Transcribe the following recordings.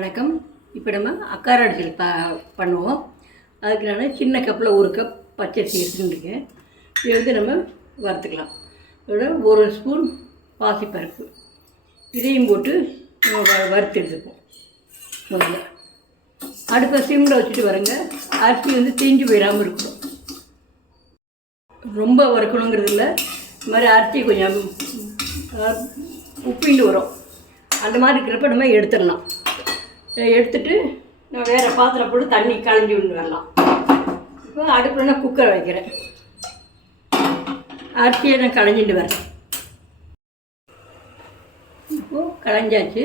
வணக்கம். இப்போ நம்ம அக்கார அடிச்சல் ப பண்ணுவோம். அதுக்கு நான் சின்ன கப்பில் ஒரு கப் பச்சரிசி எடுத்துருக்கேன் இதை வந்து நம்ம வறுத்துக்கலாம். இதோட ஒரு ஸ்பூன் பாசிப்பருப்பு. இதையும் போட்டு நம்ம வ வறுத்து எடுத்துப்போம். முதல்ல. அடுப்பை சிம்மில் வச்சுட்டு வரங்க அரிசி வந்து தீஞ்சு போயிடாமல் இருக்கணும். ரொம்ப வறுக்கணுங்கிறது இல்லை. இந்த மாதிரி அரிசி கொஞ்சம் உப்பிண்டு வரும். அந்த மாதிரி இருக்கிறப்ப நம்ம எடுத்துடலாம். எடுத்துட்டு நம்ம வேறு பாத்திரம் போட்டு தண்ணி கலஞ்சி விட்டு வரலாம். இப்போ அடுப்பில் நான் குக்கர் வைக்கிறேன். அரிசியை நான் களைஞ்சிட்டு வரேன். இப்போது களைஞ்சாச்சு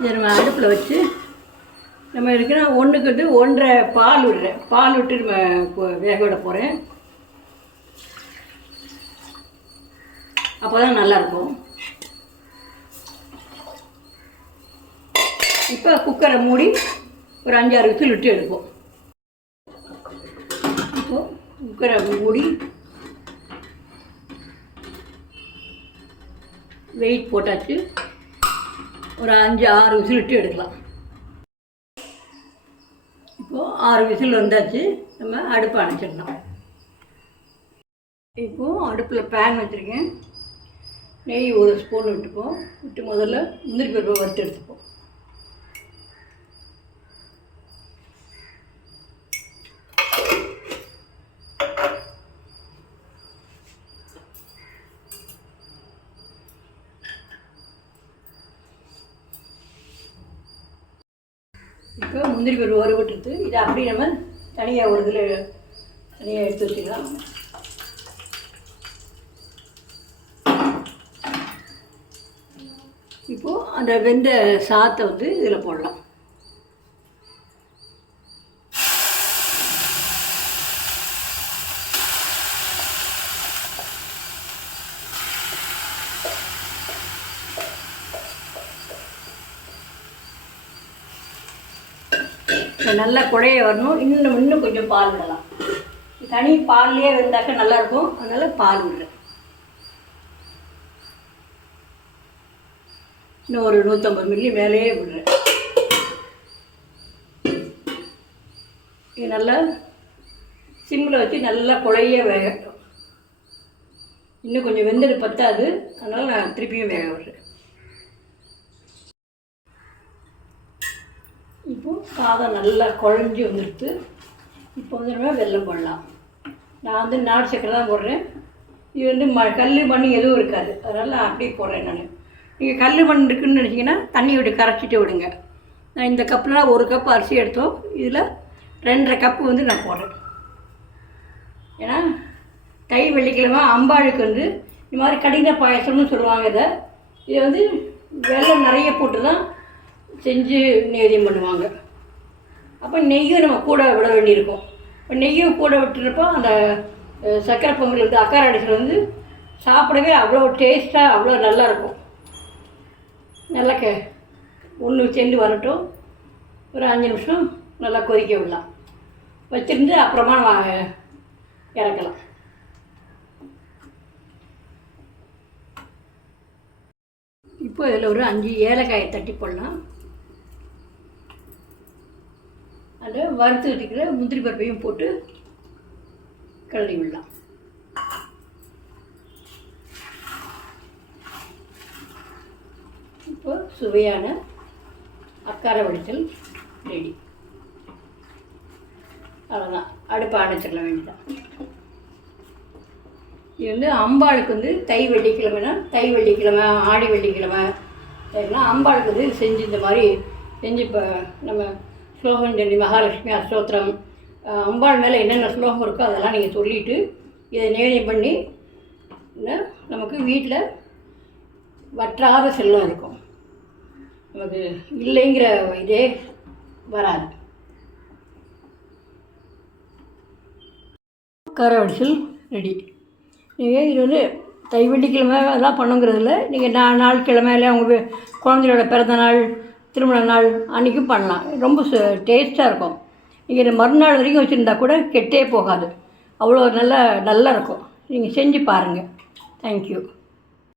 இதை நம்ம அடுப்பில் வச்சு நம்ம இருக்கிற ஒன்றுக்கு வந்து ஒன்றரை பால் விடுறேன். பால் விட்டு நம்ம வேக விட போகிறேன் அப்போ தான் நல்லாயிருக்கும் இப்போ குக்கரை மூடி ஒரு அஞ்சாறு விசில் விட்டு எடுப்போம். இப்போ குக்கரை மூடி வெயிட் போட்டாச்சு. ஒரு அஞ்சு ஆறு விசில் விட்டு எடுக்கலாம். இப்போது ஆறு விசில் வந்தாச்சு. நம்ம அடுப்பை அணைச்சிடலாம். இப்போது அடுப்பில் பேன் வச்சுருக்கேன். நெய் ஒரு ஸ்பூன் விட்டுப்போம். விட்டு முதல்ல முந்திரி பருப்பை வறுத்து எடுத்துப்போம். இப்போ முந்திரி பருப்பு வறுவட்டு இதை அப்படியே நம்ம தனியாக ஒரு இதில் தனியாக எடுத்து வச்சுக்கலாம். இப்போது அந்த வெந்த சாத்தை வந்து இதில் போடலாம். நல்லா குழைய வரணும். இன்னும் இன்னும் கொஞ்சம் பால் விடலாம். தனி பால்லையே வெந்தாக்க நல்லாயிருக்கும் அதனால் பால் விடுறேன் இன்னும் ஒரு நூற்றம்பது மில்லி மேலேயே விடுறேன் இது நல்லா சிம்மில் வச்சு நல்லா குழைய வேகட்டும் இன்னும் கொஞ்சம் வெந்தது பத்தாது. அதனால் நான் திருப்பியும் வேக விடுறேன் இப்போது சாதம் நல்லா குழஞ்சி வந்துடுத்து இப்போ வந்து நம்ம வெள்ளம் போடலாம். நான் வந்து நாட்டு சக்கரை தான் போடுறேன். இது வந்து ம கல் மண் எதுவும் இருக்காது. அதனால் நான் அப்படியே போடுறேன் நான். நீங்கள் கல் மண் இருக்குன்னு நினச்சிங்கன்னா தண்ணி விட்டு கரைச்சிட்டு விடுங்க. நான் இந்த கப்பில் ஒரு கப் அரிசி எடுத்தோம். இதில் ரெண்டரை கப்பு வந்து நான் போடுறேன். ஏன்னா தை வெள்ளிக்கிழமை அம்பாளுக்கு வந்து இந்த மாதிரி கடின பாயசம்னு சொல்லுவாங்க இதை. இதை வந்து வெல்லம் நிறைய போட்டு தான் செஞ்சு நேரியம் பண்ணுவாங்க. அப்போ நெய்யும் நம்ம கூட விட வேண்டியிருக்கும். இப்போ நெய்யும் கூட விட்டுருப்போம் அந்த சர்க்கரை பொங்கல் வந்து அக்கார அடிச்சல் வந்து சாப்பிடவே அவ்வளோ டேஸ்ட்டாக அவ்வளோ நல்லா இருக்கும். நல்லா கே ஒன்று சேர்ந்து வரட்டும். ஒரு அஞ்சு நிமிஷம் நல்லா கொதிக்க விடலாம். வச்சிருந்து அப்புறமா நம்ம இறக்கலாம். இப்போ இதில் ஒரு அஞ்சு ஏலக்காயை தட்டி போடலாம். அதில் வறுத்து வச்சுக்கிற முந்திரி பருப்பையும் போட்டு கிளறி விடலாம். இப்போ சுவையான அக்கார வடித்தல் ரெடி அவ்வளோதான் அடுப்பை அணைச்சிடல வேண்டியதான் இது வந்து அம்பாளுக்கு வந்து தை வெள்ளிக்கிழமைனா தை வெள்ளிக்கிழமை ஆடி வெள்ளிக்கிழமை. அம்பாளுக்கு வந்து செஞ்சு இந்த மாதிரி செஞ்சு இப்போ நம்ம ஸ்லோகம் சொல்லி மகாலட்சுமி அஸ்தோத்திரம். அம்பாள் மேலே என்னென்ன ஸ்லோகம் இருக்கோ அதெல்லாம் நீங்கள் சொல்லிவிட்டு இதை நிவேதம் பண்ணி நமக்கு வீட்டில் வற்றாத செல்லம் இருக்கும். நமக்கு இல்லைங்கிற இதே வராது. காரவடிசல் ரெடி. நீங்கள் இது வந்து தை வெள்ளிக்கிழமை அதெல்லாம் பண்ணுங்கிறதுல நீங்கள் நா நாள் கிழமையில அவங்க குழந்தைகளோட குழந்தையோட பிறந்த நாள் திருமண நாள் அன்றைக்கும் பண்ணலாம். ரொம்ப டேஸ்ட்டாக இருக்கும். நீங்கள் மறுநாள் வரைக்கும் வச்சுருந்தா கூட கெட்டே போகாது. அவ்வளோ நல்லா நல்லா இருக்கும். நீங்கள் செஞ்சு பாருங்கள் தேங்க்யூ